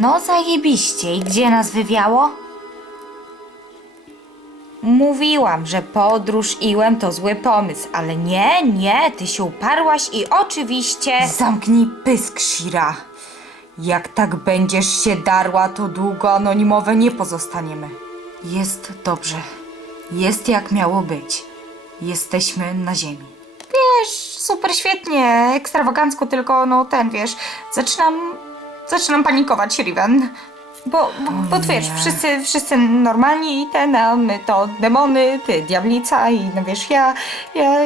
No zajebiście. I gdzie nas wywiało? Mówiłam, że podróż iłem to zły pomysł, ale nie, nie, ty się uparłaś i oczywiście... Zamknij pysk, Shira. Jak tak będziesz się darła, to długo anonimowe nie pozostaniemy. Jest dobrze. Jest jak miało być. Jesteśmy na ziemi. Wiesz, super świetnie, ekstrawagancko, tylko no ten, wiesz, zaczynam, zaczynam panikować, Riven. Bo, bo, bo tu wiesz, wszyscy, wszyscy normalni i ten, a my to demony, ty diablica i no wiesz, ja, ja,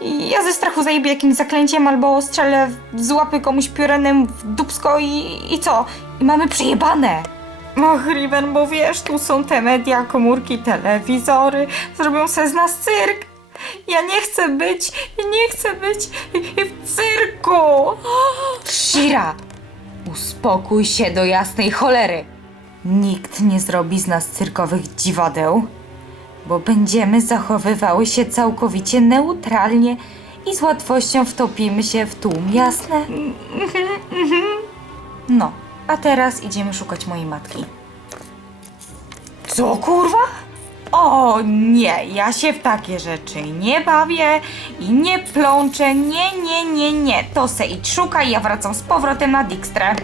i ja ze strachu zajebię jakimś zaklęciem albo strzelę z łapy komuś piorenem w dupsko i, i co? I mamy przejebane. Och, Riven, bo wiesz, tu są te media, komórki, telewizory, zrobią se z nas cyrk. Ja nie chcę być, ja nie chcę być w cyrku. Shira, uspokój się do jasnej cholery. Nikt nie zrobi z nas cyrkowych dziwadeł, bo będziemy zachowywały się całkowicie neutralnie i z łatwością wtopimy się w tłum, jasne? No, a teraz idziemy szukać mojej matki. Co kurwa? O nie, ja się w takie rzeczy nie bawię i nie plączę. Nie, nie, nie, nie. To se idź szukaj, ja wracam z powrotem na Dijkstrę.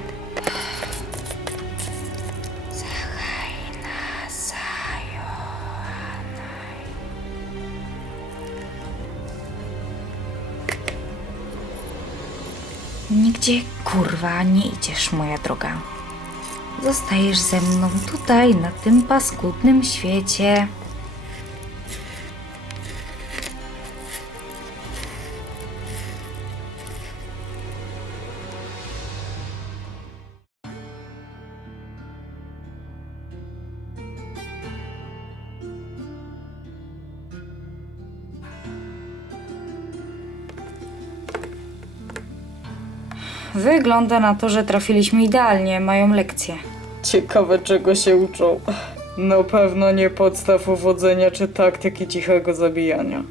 Nigdzie kurwa nie idziesz, moja droga. Zostajesz ze mną tutaj, na tym paskudnym świecie. Wygląda na to, że trafiliśmy idealnie, mają lekcję. Ciekawe czego się uczą. Na pewno nie podstaw uwodzenia czy taktyki cichego zabijania.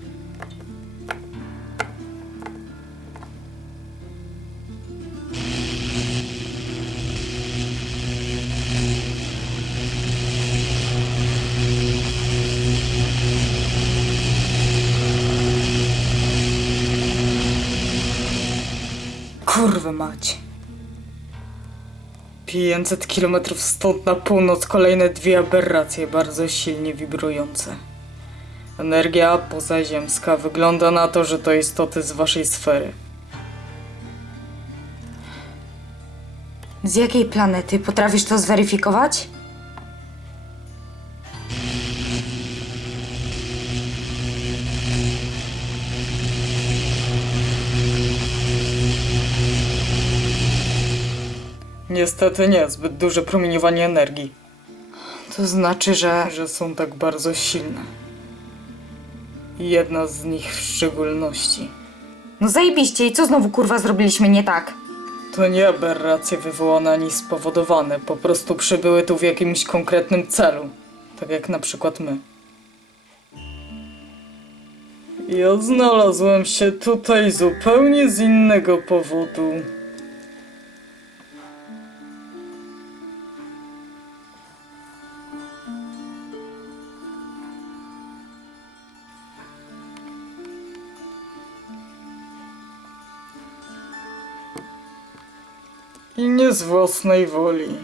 Mać. 500 km stąd na północ kolejne dwie aberracje bardzo silnie wibrujące. Energia pozaziemska wygląda na to, że to istoty z waszej sfery. Z jakiej planety? Potrafisz to zweryfikować? Niestety nie, zbyt duże promieniowanie energii, To znaczy, że... że są tak bardzo silne. Jedna z nich w szczególności. No zajebiście i co znowu kurwa zrobiliśmy nie tak? To nie aberracje wywołane ani spowodowane, po prostu przybyły tu w jakimś konkretnym celu. Tak jak na przykład my. Ja znalazłem się tutaj zupełnie z innego powodu. I nie z własnej woli.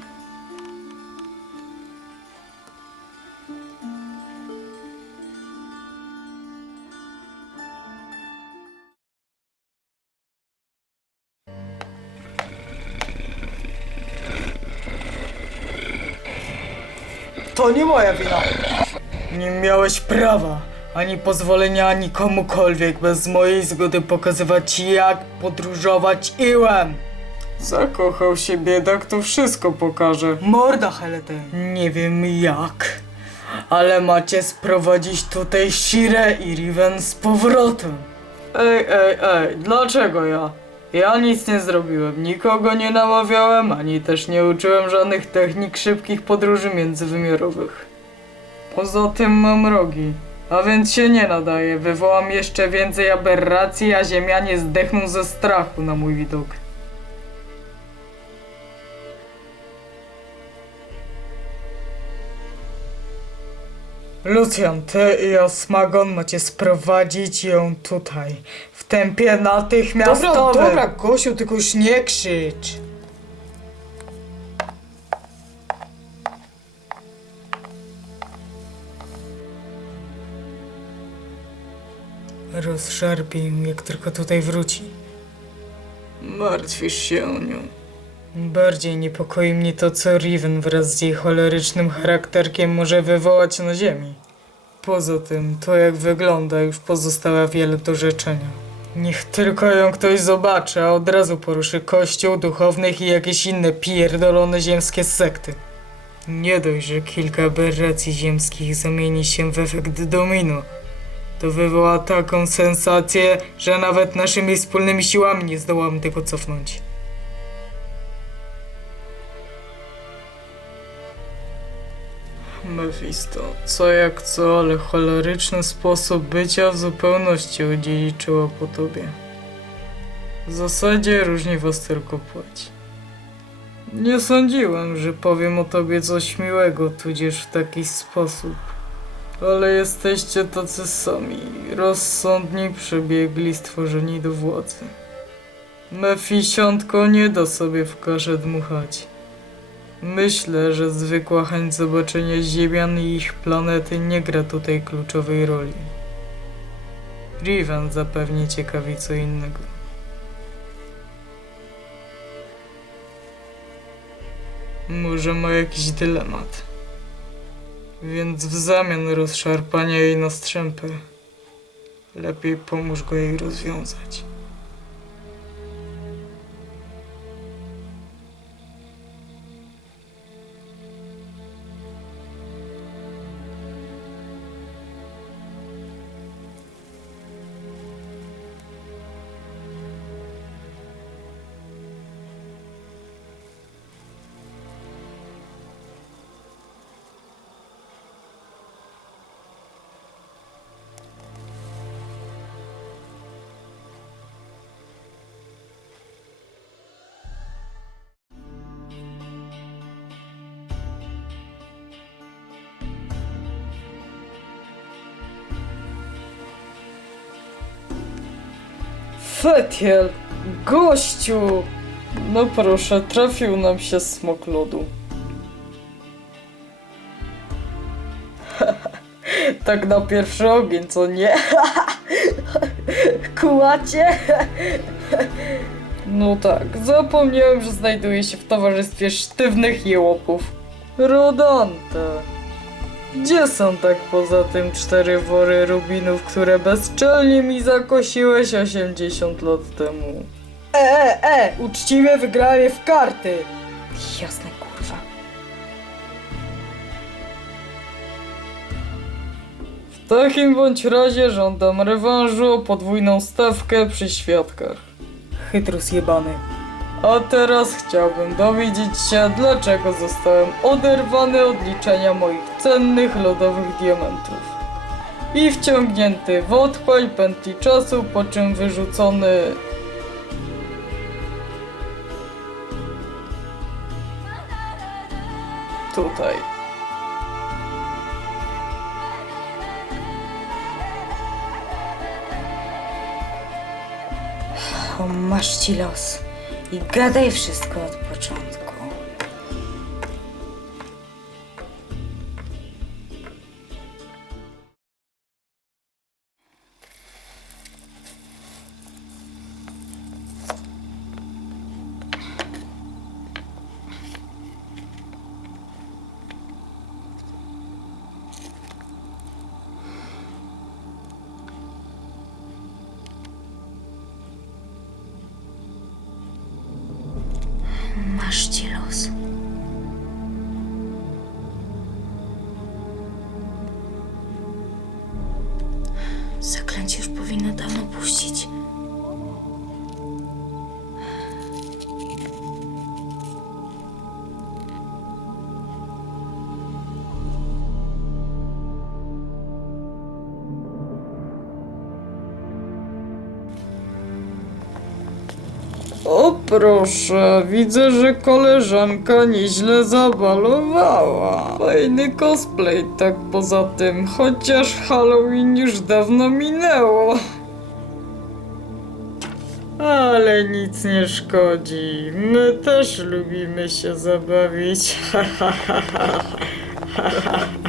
To nie moja wina. Nie miałeś prawa, ani pozwolenia, ani komukolwiek bez mojej zgody pokazywać jak podróżować iłem. Zakochał się biedak, to wszystko pokaże. Morda, Helete. Nie wiem jak, ale macie sprowadzić tutaj Shire i Riven z powrotem. Ej, ej, ej, dlaczego ja? Ja nic nie zrobiłem, nikogo nie namawiałem, ani też nie uczyłem żadnych technik szybkich podróży międzywymiarowych. Poza tym mam rogi, a więc się nie nadaje. Wywołam jeszcze więcej aberracji, a ziemianie zdechną ze strachu na mój widok. Lucjan, ty i Osmagon macie sprowadzić ją tutaj. W tempie natychmiastowym. Dobra, dobra, Gosiu, tylko już nie krzycz. Rozszarpie ją, jak tylko tutaj wróci. Martwisz się o nią. Bardziej niepokoi mnie to, co Riven wraz z jej cholerycznym charakterkiem może wywołać na ziemi. Poza tym, to jak wygląda już pozostała wiele do życzenia. Niech tylko ją ktoś zobaczy, a od razu poruszy kościół, duchownych i jakieś inne pierdolone ziemskie sekty. Nie dość, że kilka aberracji ziemskich zamieni się w efekt domino. To wywoła taką sensację, że nawet naszymi wspólnymi siłami nie zdołamy tego cofnąć. Mephisto, co jak co, ale choleryczny sposób bycia w zupełności odziedziczyła po tobie. W zasadzie różni was tylko płeć. Nie sądziłem, że powiem o tobie coś miłego, tudzież w taki sposób. Ale jesteście tacy sami, rozsądni, przebiegli, stworzeni do władzy. Mefisiątko nie da sobie w kaszę dmuchać. Myślę, że zwykła chęć zobaczenia Ziemian i ich planety nie gra tutaj kluczowej roli. Riven zapewnie ciekawi co innego. Może ma jakiś dylemat. Więc w zamian rozszarpania jej na strzępy, lepiej pomóż go jej rozwiązać. Fetiel, gościu! No proszę, trafił nam się smok lodu. tak na pierwszy ogień, co nie? Kułacie? no tak, zapomniałem, że znajduje się w towarzystwie sztywnych jełopów. Rodante. Gdzie są tak poza tym cztery wory rubinów, które bezczelnie mi zakosiłeś 80 lat temu? E, e, e! Uczciwie wygrałem w karty! Jasne, kurwa. W takim bądź razie żądam rewanżu o podwójną stawkę przy świadkach. Chytrus jebany. A teraz chciałbym dowiedzieć się, dlaczego zostałem oderwany od liczenia moich cennych lodowych diamentów. I wciągnięty w otchłań pętli czasu, po czym wyrzucony... Tutaj. O, masz ci los. I gadaj wszystko od początku. Masz ci los. Proszę, widzę, że koleżanka nieźle zabalowała. Fajny cosplay tak poza tym, chociaż Halloween już dawno minęło. Ale nic nie szkodzi. My też lubimy się zabawić.